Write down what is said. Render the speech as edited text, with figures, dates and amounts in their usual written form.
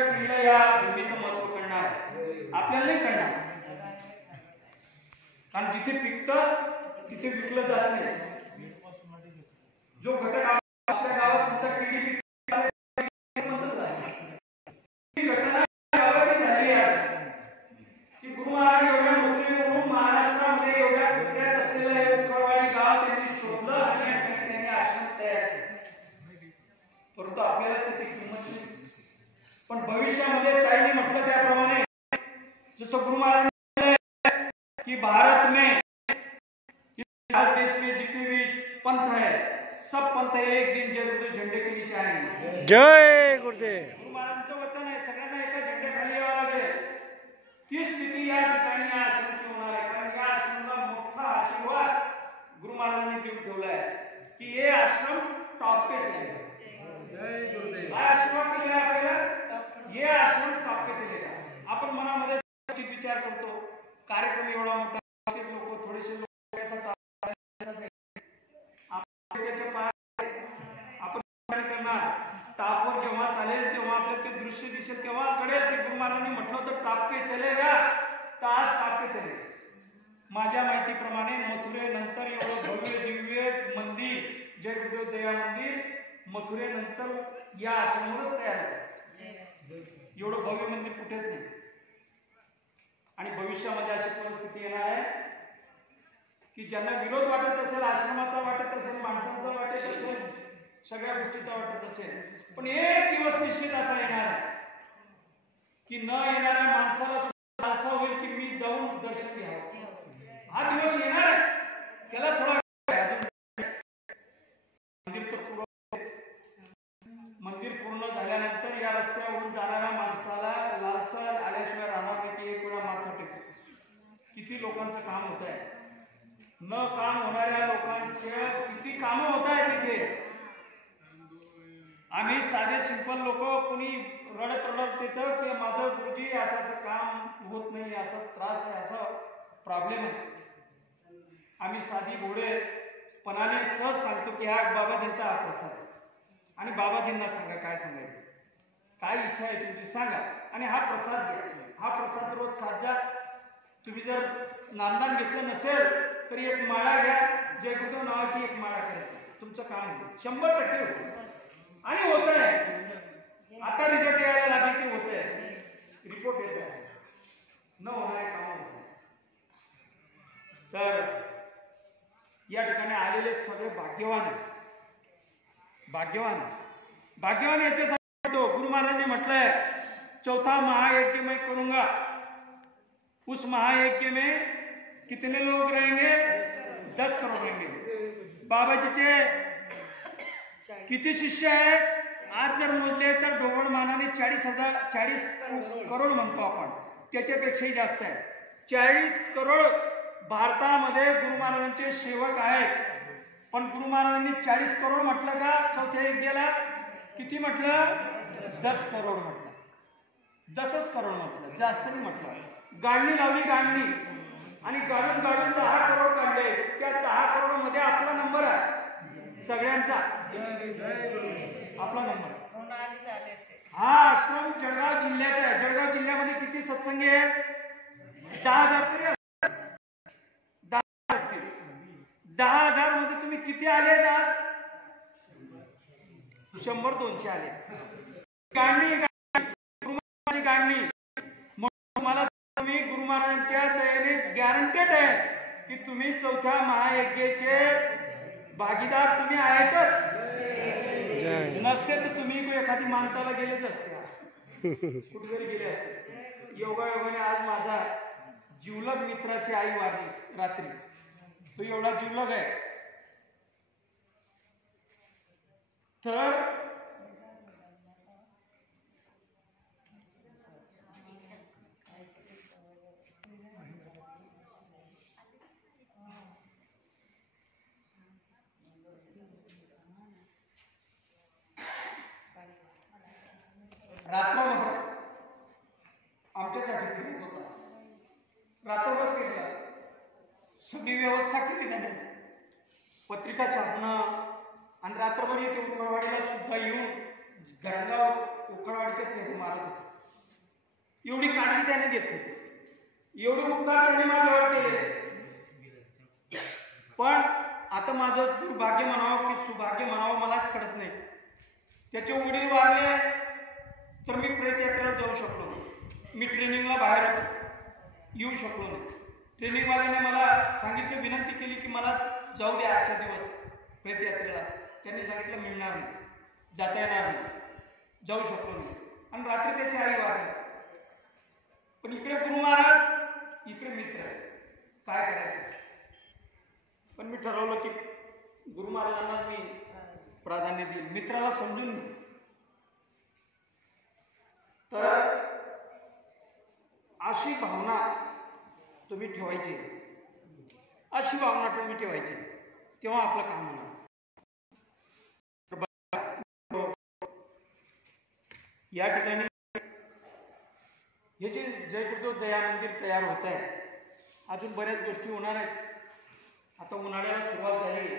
पुढच्या पिढीला या भूमीचं महत्व कळणार आहे, आपल्याला नाही कळणार. कारण जिथे पिकतं तिथे विकलं जात नाही. जो घटक आपल्या गावात सुद्धा केळी घटना गावाची झाली आहे की गुरु महाराज एवढ्या मथुरेवरून महाराष्ट्रामध्ये एवढ्या गुजरात असलेलं उकळवाडी गाव त्यांनी शोधलं आणि त्यांनी आश्रम तयार केले. परंतु आपल्याला त्याची किंमत नाही. पण भविष्यामध्ये ताईंनी म्हटलं त्याप्रमाणे जसं गुरु महाराज कि भारत में भारत देश में जितने भी पंथ है सब पंथ एक दिन जरूर झंडे के नीचे आएंगे. जय गुरुदेव. गुरु महाराजांचं वचन आहे, सगळ्यांना एका झेंड्याखाली यावं लागेल. ती स्थिती या ठिकाणी या आश्रमाची होणार आहे. कारण या आश्रमाला मोठा आशीर्वाद गुरु महाराजांनी देऊन ठेवला आहे की हे आश्रम टॉप पे चलेगा. जय गुरुदेव. हा आशीर्वाद दिला आपल्याला, हे आश्रम टॉप पे चलेगा. आपण मनामध्ये विचार करतो कार्यक्रम एवढा मोठा, लोक थोडेसे लोक आपण करणार. टापवर जेव्हा चालेल तेव्हा आपल्याला ते दृश्य दिसेल तेव्हा कळेल की गुरु महाराजांनी म्हटलं होतं टाप पे चलेगा, तर आज टाप पे चलेगा. माझ्या माहितीप्रमाणे मथुरेनंतर एवढं भव्य दिव्य मंदिर, जय गुरुदेव दया मंदिर मथुरेनंतर या आश्रमावरच तयार झालं. एवढं भव्य मंदिर कुठेच नाही. आणि भविष्यामध्ये अशी परिस्थिती येणार आहे की ज्यांना विरोध वाटत असेल, आश्रमाचा वाटत असेल, माणसांचा वाटत असेल, सगळ्या गोष्टीचा वाटत असेल, पण एक दिवस निश्चित असा येणार आहे की न येणाऱ्या माणसाला लालसा होईल की मी जाऊन दर्शन घ्यावं. हा दिवस येणार आहे. त्याला थोडा मंदिर पूर्ण झाल्यानंतर या रस्त्यावरून जाणाऱ्या माणसाला लालसा आल्याशिवाय राहणार नाही की एक वेळा माथा टेकतो. किती लोकांचं काम होत आहे, न काम होणाऱ्या लोकांचे किती कामं होत आहेत तिथे. आम्ही साधे सिंपल लोक, कोणी रडत रडत येतं की माझं गुरुजी असं असं काम होत नाही, असा त्रास आहे, असा प्रॉब्लेम आहे. आम्ही साधी घोडे पणाने सहज सांगतो की हा बाबाजींचा हा प्रसाद आहे आणि बाबाजींना सांगा काय सांगायचं, काय इच्छा आहे तुमची सांगा आणि हा प्रसाद घ्या. हा प्रसाद रोज खात जा. तुम्ही जर नामदान घेतलं नसेल तरी एक माळा घ्या, जय गुरुदेव नावाची एक माळा करायची, तुमचं काम होईल. 100% होतं आणि होत आहे. आता रिझल्ट यायला लागले की होत आहे, रिपोर्ट येत आहे, न होणारे काम होत आहे. तर या ठिकाणी आलेले सगळे भाग्यवान आहे, भाग्यवान भाग्यवान याच्यासाठी गुरु महाराजांनी म्हटलंय चौथा महायज्ञ मैं करूंगा. उस महायज्ञ में कितने लोग रहेंगे? 10 करोड़ रहेंगे. बाबाजीचे किती शिष्य आहेत? आज जर मोजले तर ढोबळ मानाने 40 करोड म्हणतो आपण, त्याच्यापेक्षाही जास्त आहे. 40 करोड भारतामध्ये गुरु महाराजांचे सेवक आहेत. पण गुरु महाराजांनी 40 करोड म्हटलं का? चौथ्या यज्ञाला किती म्हटलं? 10 करोड म्हटलं. 10 करोड म्हटलं, जास्त नाही म्हटलं. गाळणी लावली, गाळणी, आणि गाळून गाळून 10 करोड काढले. त्या 10 करोड मध्ये आपला नंबर आहे, सगळ्यांचा आपला नंबर. हा आश्रम जळगाव जिल्ह्याचा आहे. जळगाव जिल्ह्यामध्ये किती सत्संगी आहेत? 10,000 तरी असतील. 10,000 मध्ये तुम्ही किती आले? 100-200 आले. गाळणी गाळणी म्हणून तुम्हाला मी गुरु महाराजांच्या दयेने गॅरंटेड आहे की तुम्ही चौथ्या महायज्ञाचे भागीदार तुम्ही आहेतच. नसते तर तुम्ही एखादी मानताला गेलेच असते, कुठेतरी गेले असते. योगायोगाने आज माझा जिवलग मित्राची आई वारली रात्री. तो एवढा जिवलग आहे तर रात्रभर आमच्यासाठी फिरत होता. रात्रभर फिरला, सगळी व्यवस्था केली त्याने, पत्रिका छापणं, आणि रात्रभर येथे उकळवाडीला सुद्धा येऊन गणगाव उकळवाडीच्या फेरी मारत होते. एवढी काळजी त्याने घेतली, एवढे उपकार त्याने माझ्यावर केले. पण आता माझं दुर्भाग्य म्हणावं की सुभाग्य म्हणावं मलाच कळत नाही. त्याचे वडील वारले तर मी प्रेतयात्रेला जाऊ शकलो नाही. मी ट्रेनिंगला बाहेर होतो, येऊ शकलो नाही. ट्रेनिंगवाल्याने मला सांगितलं, विनंती केली की मला जाऊ द्या आजच्या दिवस प्रेतयात्रेला. त्यांनी सांगितलं मिळणार नाही, जाता येणार नाही, जाऊ शकलो नाही. आणि रात्री त्याची आई वारली. पण इकडे गुरु महाराज, इकडे मित्र, काय करायचं. पण मी ठरवलं की गुरु महाराजांना मी प्राधान्य देईल, मित्राला समजून घेईन. तर अशी भावना तुम्ही ठेवायची, अशी भावना तुम्ही ठेवायची, तेव्हा आपलं काम होणार. या ठिकाणी हे जे जय गुरुदेव दया मंदिर तयार होत आहे, अजून बऱ्याच गोष्टी होणार आहेत. आता उन्हाळ्याला सुरुवात झाली.